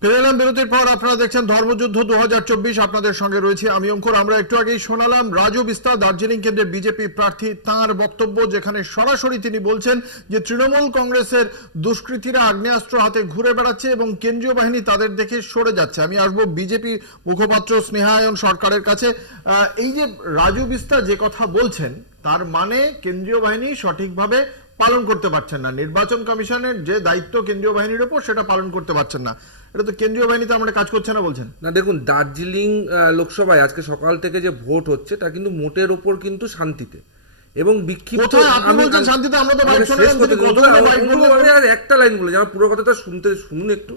ফিরে এলাম বিরতির পর। আপনারা দেখছেন ধর্মযুদ্ধ 2024, আপনাদের সঙ্গে রয়েছে আমি অঙ্কুর। আমরা একটু আগেই শোনালাম রাজু বিস্তার দার্জিলিং কেন্দ্রের বিজেপি প্রার্থী, তাঁর বক্তব্য, যেখানে সরাসরি তিনি বলছেন যে তৃণমূল কংগ্রেসের দুষ্কৃতীরা আগ্নেয়াস্ত্র হাতে ঘুরে বেড়াচ্ছে এবং কেন্দ্রীয় বাহিনী তাদের দেখে সরে যাচ্ছে। আমি আসবো বিজেপি মুখপাত্র স্নেহায়ন সরকারের কাছে। এই যে রাজু বিস্তার যে কথা বলছেন, তার মানে কেন্দ্রীয় বাহিনী সঠিকভাবে পালন করতে পারছেন না, নির্বাচন কমিশনের যে দায়িত্ব কেন্দ্রীয় বাহিনীর উপর সেটা পালন করতে পারছেন না। এটা তো কেন্দ্রীয় বাহিনীতে আমরা কাজ করছে না বলছেন না। দেখুন, দার্জিলিং লোকসভায় আজকে সকাল থেকে যে ভোট হচ্ছে তা কিন্তু মোটের ওপর কিন্তু শান্তিতে এবং বিক্ষিপ্ত। শান্তিতে আমরা তো একটা লাইন বলে আমার পুরো কথাটা শুনুন একটু।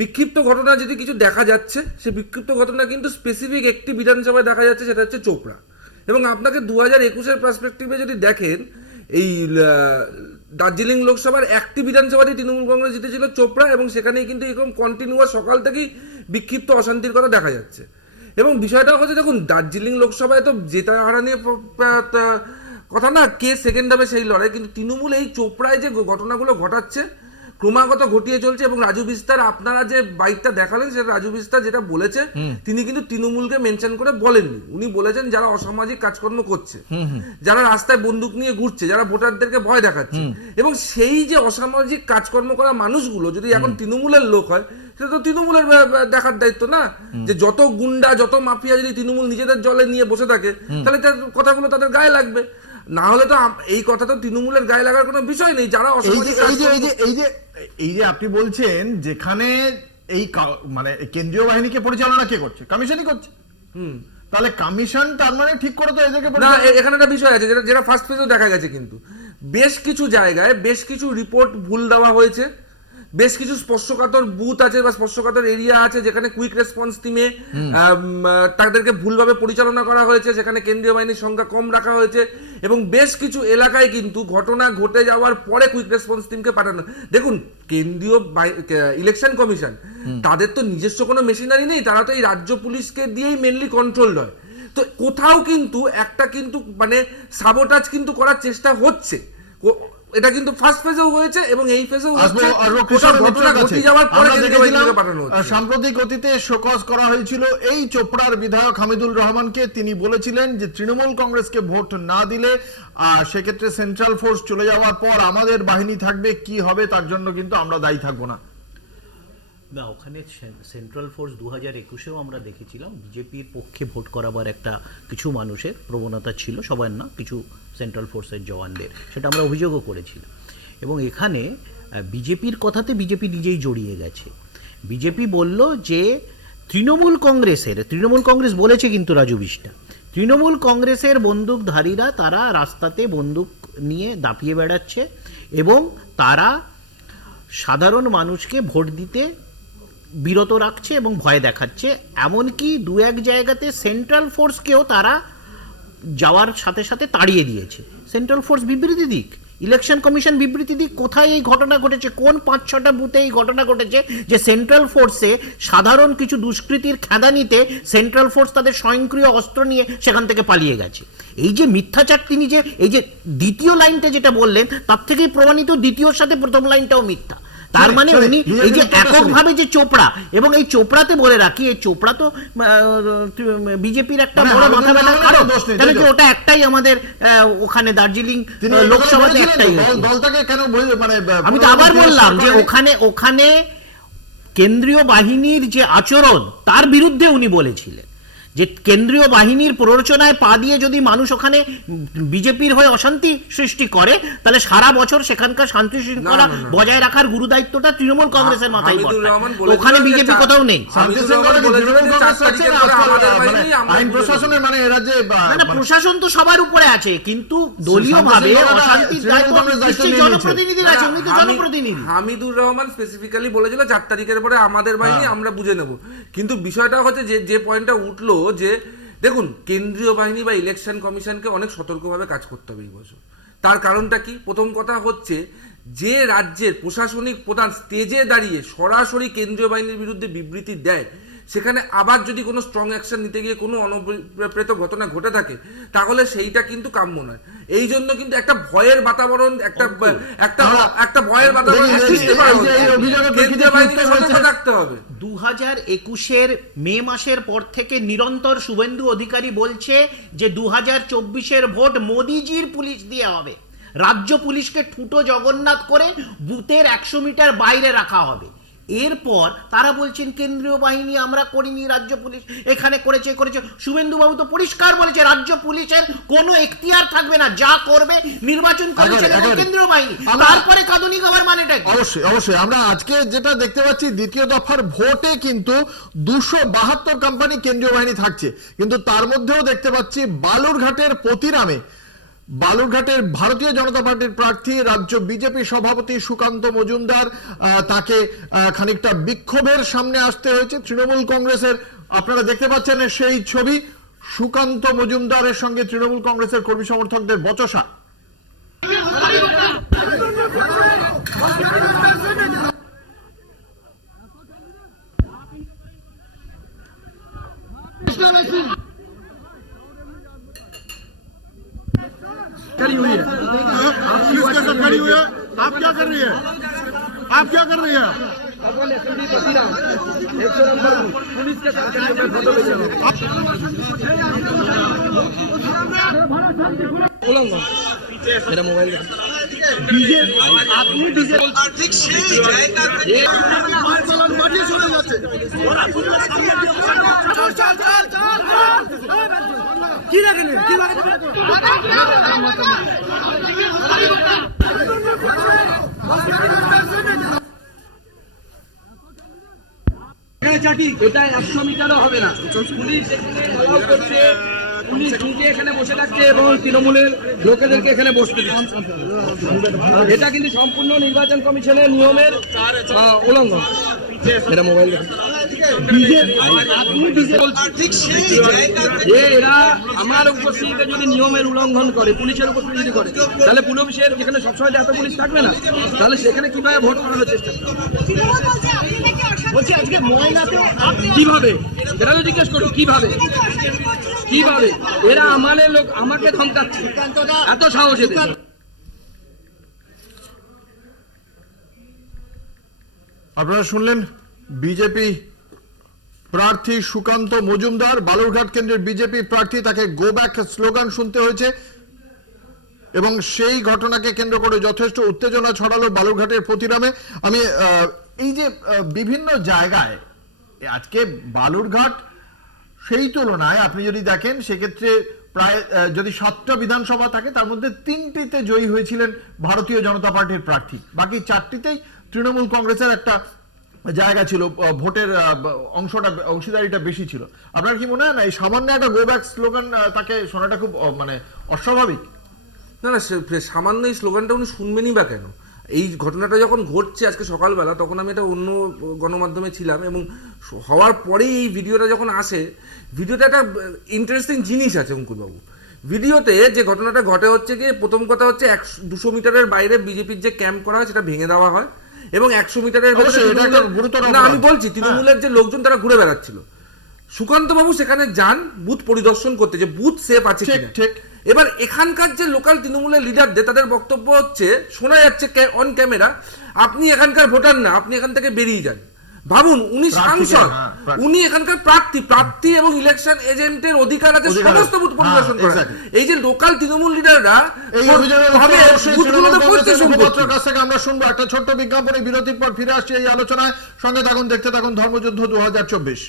বিক্ষিপ্ত ঘটনা যদি কিছু দেখা যাচ্ছে, সে বিক্ষিপ্ত ঘটনা কিন্তু স্পেসিফিক একটি বিধানসভায় দেখা যাচ্ছে, সেটা হচ্ছে চোপড়া। এবং আপনাকে 2021-এর পার্সপেক্টিভে যদি দেখেন, এই দার্জিলিং লোকসভার একটি বিধানসভাতেই তৃণমূল কংগ্রেস জিতেছিল, চোপড়া, এবং সেখানেই কিন্তু এরকম কন্টিনিউয়াস সকাল থেকেই বিক্ষিপ্ত অশান্তির কথা দেখা যাচ্ছে। এবং বিষয়টা হচ্ছে, দেখুন, দার্জিলিং লোকসভায় তো জেতা হারা নিয়ে কথা না, কে সেকেন্ড হবে সেই লড়াই, কিন্তু তৃণমূল এই চোপড়ায় যে ঘটনাগুলো ঘটাচ্ছে ক্রমাগত ঘটিয়ে চলছে। এবং রাজু বিস্তার, আপনারা যে বাইকটা দেখালেন, সেটা রাজু বিস্তার যেটা বলেছে, তিনি কিন্তু তৃণমূলকে মেনশন করে বলেননি। উনি বলেছেন যারা অসামাজিক কাজকর্ম করছে, যারা রাস্তায় বন্দুক নিয়ে ঘুরছে, যারা ভোটারদেরকে ভয় দেখাচ্ছে, এবং সেই যে অসামাজিক কাজকর্ম করা মানুষগুলো যদি এখন তৃণমূলের লোক হয়, সেটা তো তৃণমূলের দেখার দায়িত্ব না। যে যত গুন্ডা, যত মাফিয়া যদি তৃণমূল নিজেদের জলে নিয়ে বসে থাকে, তাহলে তার কথাগুলো তাদের গায়ে লাগবে। না হলে তো এই কথা তো তৃণমূলের গায়ে লাগার কোনো বিষয় নেই। যারা এই যে আপনি বলছেন, যেখানে এই মানে কেন্দ্রীয় বাহিনীকে পরিচালনা কে করছে? কমিশনই করছে। তাহলে কমিশন তার মানে ঠিক করে তো এদেরকে না। এখানে একটা বিষয় আছে যেটা ফার্স্ট ফেজেও দেখা গেছে, কিন্তু বেশ কিছু জায়গায় বেশ কিছু রিপোর্ট ভুল দেওয়া হয়েছে। বেশ কিছু স্পর্শকাতর বুথ আছে বা স্পর্শকাতর এরিয়া আছে যেখানে কুইক রেসপন্স টিমে তাদেরকে ভুলভাবে পরিচালনা করা হয়েছে, সেখানে কেন্দ্রীয় বাহিনীর সংখ্যা কম রাখা হয়েছে, এবং বেশ কিছু এলাকায় কিন্তু ঘটনা ঘটে যাওয়ার পরে কুইক রেসপন্স টিমকে পাঠানো। দেখুন, কেন্দ্রীয় ইলেকশন কমিশন, তাদের তো নিজস্ব কোনো মেশিনারি নেই, তারা তো এই রাজ্য পুলিশকে দিয়েই মেনলি কন্ট্রোল হয়। তো কোথাও কিন্তু একটা কিন্তু মানে সাবোটাজ কিন্তু করার চেষ্টা হচ্ছে। এটা কিন্তু ফার্স্ট ফেজেও হয়েছে এবং এই ফেজেও হচ্ছে। ঘটনা ঘটে যাওয়ার পরে সাম্প্রতিক অতীতে শোকজ করা হয়েছিল এই চোপড়ার বিধায়ক হামিদুর রহমানকে। তিনি বলেছিলেন যে তৃণমূল কংগ্রেসকে ভোট না দিলে সেক্ষেত্রে সেন্ট্রাল ফোর্স চলে যাওয়ার পর আমাদের বাহিনী থাকবে, কি হবে তার জন্য কিন্তু আমরা দায়ী থাকবো না। না, ওখানে সেন্ট্রাল ফোর্স 2021-এও আমরা দেখেছিলাম বিজেপির পক্ষে ভোট করাবার একটা কিছু মানুষের প্রবণতা ছিল, সবার না, কিছু সেন্ট্রাল ফোর্সের জওয়ানদের, সেটা আমরা অভিযোগও করেছিলাম। এবং এখানে বিজেপির কথাতে বিজেপি নিজেই জড়িয়ে গেছে। বিজেপি বলল যে তৃণমূল কংগ্রেস বলেছে, কিন্তু রাজু বিস্টার, তৃণমূল কংগ্রেসের বন্দুকধারীরা তারা রাস্তাতে বন্দুক নিয়ে দাপিয়ে বেড়াচ্ছে এবং তারা সাধারণ মানুষকে ভোট দিতে বিরত রাখছে এবং ভয় দেখাচ্ছে। এমনকি দু এক জায়গাতে সেন্ট্রাল ফোর্সকেও তারা যাওয়ার সাথে সাথে তাড়িয়ে দিয়েছে। সেন্ট্রাল ফোর্স বিবৃতি দিক, ইলেকশন কমিশন বিবৃতি দিক, কোথায় এই ঘটনা ঘটেছে, কোন 5-6টা বুথে এই ঘটনা ঘটেছে যে সেন্ট্রাল ফোর্সে সাধারণ কিছু দুষ্কৃতির খেদানিতে সেন্ট্রাল ফোর্স তাদের স্বয়ংক্রিয় অস্ত্র নিয়ে সেখান থেকে পালিয়ে গেছে। এই যে মিথ্যাচার, তিনি যে এই যে দ্বিতীয় লাইনটা যেটা বললেন, তার থেকেই প্রমাণিত দ্বিতীয়র সাথে প্রথম লাইনটাও মিথ্যা। তার মানে উনি এই যে এককভাবে যে চোপড়া, এবং এই চোপড়াতে বলে রাখি, এই চোপড়া তো বিজেপির একটা বড় মাথা ব্যথার কারণ, তাহলে কি ওটা একটাই আমাদের ওখানে দার্জিলিং লোকসভাতে একটাই। আমি তো আবার বললাম যে ওখানে কেন্দ্রীয় বাহিনীর যে আচরণ, তার বিরুদ্ধে উনি বলেছিলেন যে কেন্দ্রীয় বাহিনীর প্ররোচনায় পা দিয়ে যদি মানুষ ওখানে বিজেপির হয়ে অশান্তি সৃষ্টি করে, তাহলে সারা বছর সেখানকার শান্তি শৃঙ্খলা বজায় রাখার গুরু দায়িত্বটা তৃণমূল কংগ্রেসের মাথায় পড়ে। ওখানে বিজেপি কোথাও নেই। প্রশাসন তো সবার উপরে আছে, কিন্তু দলীয় ভাবে অশান্তির দায়িত্ব জনপ্রতিনিধির আছে। উনি তো জনপ্রতিনিধি। হামিদুর রহমান স্পেসিফিক্যালি বলেছিল 4 তারিখের পরে আমাদের বাহিনী আমরা বুঝে নেব। কিন্তু বিষয়টা হচ্ছে যে পয়েন্টটা উঠলো, যে দেখুন, কেন্দ্রীয় বাহিনী বা ইলেকশন কমিশনকে অনেক সতর্কভাবে কাজ করতে হবে এই বছর। তার কারণটা কি? প্রথম কথা হচ্ছে, যে রাজ্যের প্রশাসনিক প্রধান স্টেজে দাঁড়িয়ে সরাসরি কেন্দ্রীয় বাহিনীর বিরুদ্ধে বিবৃতি দেয়, সেখানে আবার যদি কোনো স্ট্রং অ্যাকশন নিতে গিয়ে কোনো অনপ্রেত ঘটনা ঘটে থাকে, তাহলে সেইটা কিন্তু কাম্য নয়। এই জন্য কিন্তু একটা ভয়ের বাতাবরণ, একটা ভয়ের বাতাবরণ সৃষ্টি করা হচ্ছে। কেন্দ্রীয় বাহিনীকে সতর্ক থাকতে রাখতে হবে। 2021-এর মে মাসের পর থেকে নিরন্তর শুভেন্দু অধিকারী বলছে যে 2024-এর ভোট মোদিজির পুলিশ দিয়ে হবে, রাজ্য পুলিশকে ঠুটো জগন্নাথ করে বুথের 100 মিটার বাইরে রাখা হবে। এরপর তারা বলছেন কেন্দ্রীয় বাহিনী আমরা করিনি, রাজ্য পুলিশ এখানে করেছে। শুভেন্দু বাবু তো পরিষ্কার বলেছে রাজ্য পুলিশের কোনো এখতিয়ার থাকবে না, যা করবে নির্বাচন কমিশন এবং কেন্দ্রীয় বাহিনী। তারপরে কাঁদুনি খাবার মানেটা কি? অবশ্যই আমরা আজকে যেটা দেখতে পাচ্ছি দ্বিতীয় দফার ভোটে কিন্তু 272 কোম্পানি কেন্দ্রীয় বাহিনী থাকছে, কিন্তু তার মধ্যেও দেখতে পাচ্ছি বালুরঘাটের প্রতিরামে বালুরঘাটের ভারতীয় জনতা পার্টির প্রার্থী রাজ্য বিজেপি সভাপতি সুকান্ত মজুমদার, তাকে খানিকটা বিক্ষোভের সামনে আসতে হয়েছে। তৃণমূল কংগ্রেসের আপনারা দেখতে পাচ্ছেন সেই ছবি, সুকান্ত মজুমদারের সঙ্গে তৃণমূল কংগ্রেসের কর্মী সমর্থকদের বচসা। करी हुई है, आप पुलिस के साथ खड़ी हुई है, आप क्या कर रही है, आप क्या कर रही है? पुलिस के साथ मेरा मोबाइल डीजे আপনি ডিজে ঠিক সেই জায়গা থেকে মার চালান মাটিয়ে চলে যাচ্ছে, ওরা পুলিশের সামনে দিয়ে চল কি লাগেন এটা 100 মিটারও হবে না। পুলিশ এখানে অ্যালাউ করছে, পুলিশ নিজে এখানে বসে থাকছে এবং তৃণমূলের লোকেদেরকে এখানে বসতে দিচ্ছে। এটা কিন্তু সম্পূর্ণ নির্বাচন কমিশনের নিয়মের উল্লঙ্ঘন। এটা মোবাইল এরা আমার উপস্থিতিতে যদি নিয়মের উল্লঙ্ঘন করে, পুলিশের উপস্থিতি যদি করে, তাহলে পুলিশের যেখানে সবসময় এত পুলিশ থাকবে না, তাহলে সেখানে কিভাবে ভোট করানোর চেষ্টা করে? বলছি আজকে ময়নাতে কিভাবে, এরা তো জিজ্ঞেস করো কিভাবে এরা আমাদের লোক আমাকে ধমকাচ্ছে, এত সাহস এদের। আপনারা শুনলেন বিজেপি প্রার্থী সুকান্ত মজুমদার, বালুরঘাট কেন্দ্রের বিজেপি প্রার্থী, তাকে গো ব্যাক স্লোগান শুনতে হয়েছে এবং সেই ঘটনাকে কেন্দ্র করে যথেষ্ট উত্তেজনা ছড়ালো বালুরঘাটের প্রতিরামে। আমি এই যে বিভিন্ন জায়গায় আজকে বালুরঘাট, সেই তুলনায় আপনি যদি দেখেন সেক্ষেত্রে প্রায় যদি 7টা বিধানসভা থাকে তার মধ্যে 3টিতে জয়ী হয়েছিলেন ভারতীয় জনতা পার্টির প্রার্থী, বাকি 4টিতেই তৃণমূল কংগ্রেসের একটা জায়গা ছিল, ভোটের অংশীদারিটা বেশি ছিল। আপনার কি মনে হয় না এই সামান্য একটা গো ব্যাক স্লোগান তাকে শোনাটা খুব মানে অস্বাভাবিক? না, সামান্য এই স্লোগানটা উনি শুনবেনই বা কেন? এই ঘটনাটা যখন ঘটছে আজকে সকালবেলা, তখন আমি একটা অন্য গণমাধ্যমে ছিলাম এবং হওয়ার পরেই এই ভিডিওটা যখন আসে, ভিডিওটা একটা ইন্টারেস্টিং জিনিস আছে অঙ্কুরবাবু। ভিডিওতে যে ঘটনাটা ঘটে হচ্ছে কি, প্রথম কথা হচ্ছে 200 মিটারের বাইরে বিজেপির যে ক্যাম্প করা হয় সেটা ভেঙে দেওয়া হয় এবং 100 মিটারের না, আমি বলছি তৃণমূলের যে লোকজন তারা ঘুরে বেড়াচ্ছিল। সুকান্ত বাবু সেখানে যান বুথ পরিদর্শন করতে, যে বুথ সেফ আছে কিনা। এবার এখানকার যে লোকাল তৃণমূলের লিডারদের তাদের বক্তব্য হচ্ছে, শোনা যাচ্ছে অন ক্যামেরা, আপনি এখানকার ভোটার না, আপনি এখান থেকে বেরিয়ে যান। ভাবুন, উনি সাংসদ, উনি এখানকার প্রার্থী এবং ইলেকশন এজেন্টের অধিকার আছে সমস্ত বুথ পরিদর্শন করা। এই যে লোকাল তৃণমূল লিডাররা আমরা শুনবো একটা ছোট্ট বিজ্ঞাপনে, বিরতির পর ফিরে আসছি এই আলোচনায়। সঙ্গে থাকুন, দেখতে থাকুন ধর্মযুদ্ধ 2024।